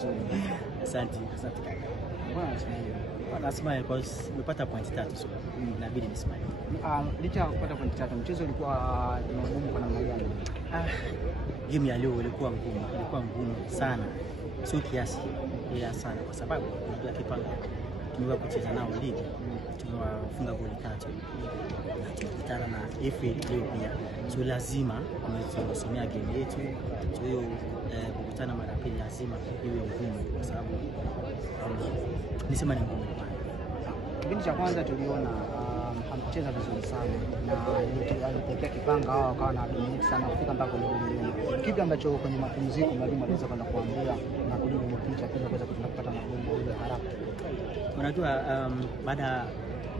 vizuri. Asante kaka. Bwana smile because nimepata point 3 so inabidi ni smile. Licha ya kupata point 3, mchezo ulikuwa mgumu kwa namna gani? Game ya leo ilikuwa ngumu sana. Sio kiasi ila sana kwa sababu unajua Kipanga tumeweza kucheza nao ligi, tumewafunga goli 3 na tumekutana na FA leo pia, so lazima tumesomea game yetu, so hiyo kukutana mara pili lazima iwe ngumu kwa sababu nisema ni ngumu. Kipindi cha kwanza tuliona hamcheza vizuri sana na alipekea Kipanga hao wakawa na dominate sana kufika mpaka kwenye goli. Kipi ambacho kwenye mapumziko mwalimu aliweza kwenda kuambia na kurudi kwenye picha ili kuweza kupata magoli ile haraka? Unajua baada ya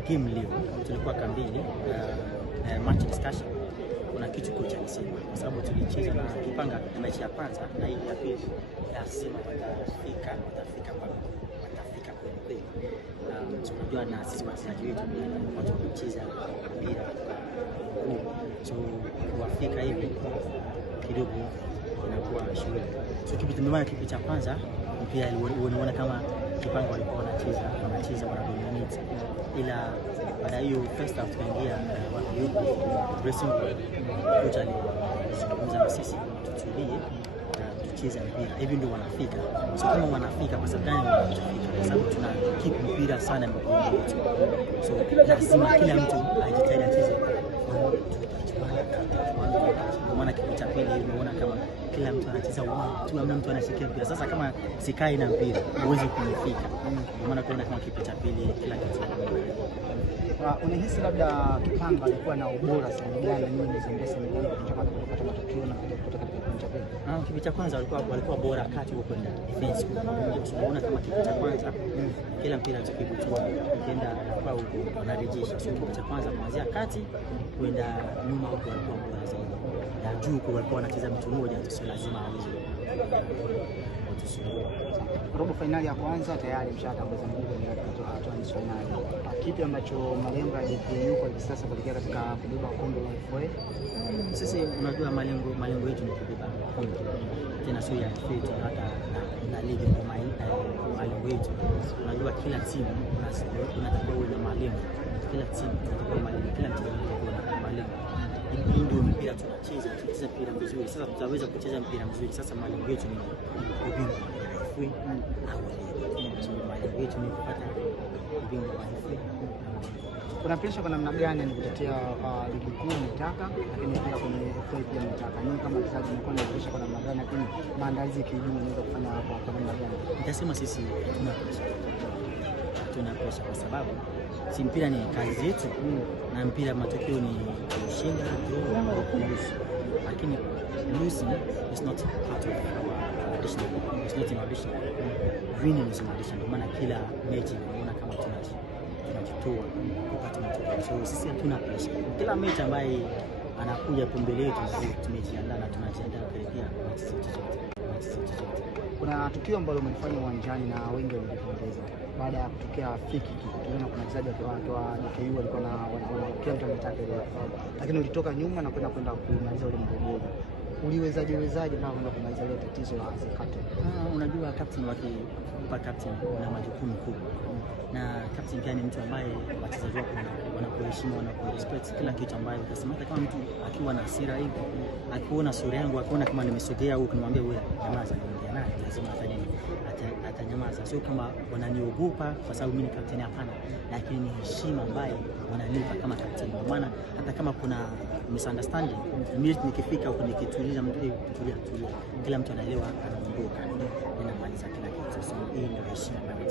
game leo tulikuwa kambini match discussion, kuna kitu kocha alisema kwa sababu tulicheza na Kipanga mechi ya kwanza na hii ya pili, lazima watafika kweli. Tunajua na sisi wachezaji wetu watu wanacheza mpira so kuwafika hivi kidogo inakuwa shughuli. So kipi cha kwanza pia unaona kama Kipanga walikuwa wanacheza wana dominate, ila baada hiyo first half tukaingia wapi huko dressing room, kocha alizungumza na sisi tutulie tucheze mpira hivi ndio wanafika. So kama wanafika kwa sababu gani wanafika? Kwa sababu tuna keep mpira sana mkononi wetu, so lazima kila mtu ajitahidi acheze. Maana kitu cha pili unaona kama kila mtu anacheza tu, hamna mtu anashikia mpira. Sasa kama sikai na mpira huwezi kunifika, maana kuona kama kitu cha pili kila kitu. Unahisi labda Kipanga alikuwa na ubora sana gani nyingi zingine kupata matokeo na kupata katika kipindi cha pili? Kipindi cha kwanza walikuwa bora kati huko kwenda defense. Tunaona kama kipindi cha kwanza kila mpira tukibutua ikienda kwa huko wanarejesha. So kipindi cha kwanza kuanzia kati kwenda nyuma huko walikuwa bora zaidi. Na juu kwa walikuwa wanacheza mtu mmoja tu, sio lazima aweze. Robo finali ya kwanza tayari mshatangaza nguvu ya hatua ya finali. Kipi ambacho malengo ya JKU kwa hivi sasa kuelekea katika kubeba kombe la FA? Sisi unajua malengo yetu ni kubeba kombe. Tena sio ya FA hata na ligi kwa malengo yetu. Unajua kila timu unatakiwa uwe na malengo. Kila timu inatakiwa malengo, kila mchezaji anatakiwa na malengo. Hii ndio mpira tunacheza mpira mzuri. Sasa tutaweza kucheza mpira mzuri. Sasa malengo yetu ni ubingwa wa FA au ligi. So malengo yetu ni kupata ubingwa wa FA. Kuna pressure kwa namna gani ni kutetea ligi kuu mtaka, lakini pia kwenye FA pia mtaka? Nini kama mchezaji mko na pressure kwa namna gani, lakini maandalizi kijumla unaweza kufanya hapo kwa namna gani? Nitasema sisi hatuna pressure kwa sababu si mpira ni kazi yetu na mpira matokeo ni kushinda au kuruhusu, lakini losing is not part of our tradition. It's not in our tradition. Winning is in our tradition. Maana kila mechi unaona kama tunajitoa kupata matokeo. So sisi hatuna pressure. Kila mechi ambaye anakuja mbele yetu tumejiandaa na tunajiandaa kuelekea mechi zote. Kuna tukio ambalo mlifanya uwanjani na wengi walipongeza baada ya kutokea fiki. Tuliona kuna wachezaji wa JKU walikuwa na kila mtu anataka ile, lakini ulitoka nyuma na kwenda kumaliza ule mgogoro. Uliwezaje mpaka kwenda kumaliza ile tatizo la captain? Unajua captain kwa captain na majukumu kubwa, na captain gani mtu ambaye wachezaji wako wanakuheshimu, wanakurespect kila kitu ambayo utasema. Hata kama mtu akiwa na hasira hivi, akiona sura yangu, akiona kama nimesogea huko, nimwambie wewe nyamaza, niongea naye, lazima atanyamaza. Sio kama wananiogopa kwa sababu mimi ni captain, hapana, lakini ni heshima ambayo wananipa kama captain. Kwa maana hata kama kuna misunderstanding, mimi nikifika huko nikituliza mtu tulia, kila mtu anaelewa, anaondoka, ninamaliza kila kitu. So hii ndio heshima ambayo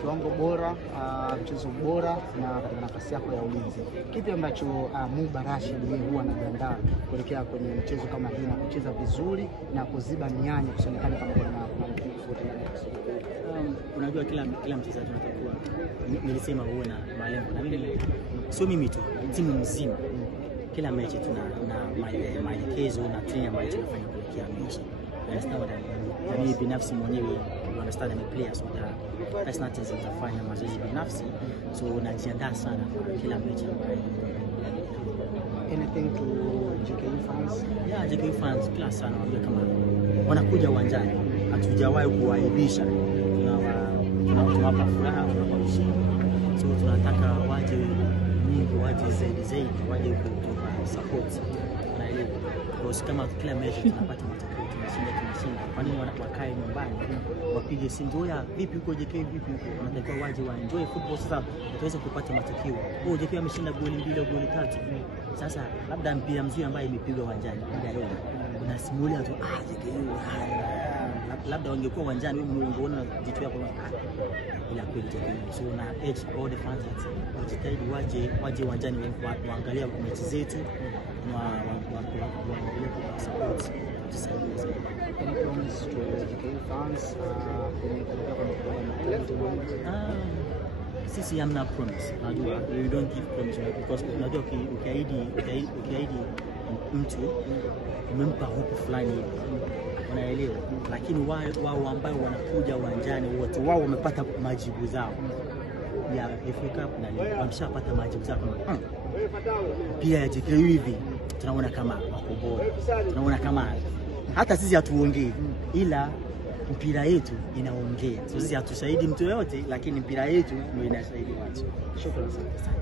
kiwango bora, mchezo bora na katika nafasi yako ya ulinzi. Kipi ambacho Muba Rashid huwa anajiandaa kuelekea kwenye mchezo kama hii na kucheza vizuri na kuziba mianya kusionekana kama kuna tofauti? Unajua kila mchezaji anatakiwa, nilisema uwe na malengo, na mimi sio mimi tu, timu mzima kila mechi tuna maelekezo na training ambayo tunafanya kuelekea mechi. Na mimi binafsi mwenyewe understand the players, so that's not easy kufanya mazoezi binafsi, so najiandaa sana kwa kila mechi ambayo. Anything to JKU fans? Yeah, JKU fans kila sana wajue kama wanakuja uwanjani, hatujawahi kuwaibisha, tunawapa furaha, tunawapa ushindi. So tunataka waje nyingi, waje zaidi, waje kutupa support. Unaelewa? Kwa kama kila mechi tunapata matokeo, tunashinda. Kwa nini wakae nyumbani wapige simu, "Oya, vipi huko JK, vipi huko?" Wanatakiwa waje wa enjoy football. Sasa wataweza kupata matokeo. JK ameshinda goli 2 au goli 3. Sasa labda mpira mzuri ambaye imepigwa uwanjani leo, unasimulia tu JK, labda wangekuwa uwanjani wewe ungeona jicho yako ila kweli JK. So na all the fans wajitahidi waje uwanjani waangalia mechi zetu na waangalie kwa support. Sisi hamna promise. Unajua, we don't give promise because unajua ukiahidi mtu umempa hope fulani, unaelewa, lakini wao ambao wanakuja uwanjani wote wao wamepata majibu zao ya FA Cup na wameshapata majibu zao. Pia ya JK hivi tunaona kama wako bora, tunaona kama hata sisi hatuongei ila mpira yetu inaongea. Sisi hatushahidi mtu yote, lakini mpira yetu ndio inashahidi watu. Shukrani sana.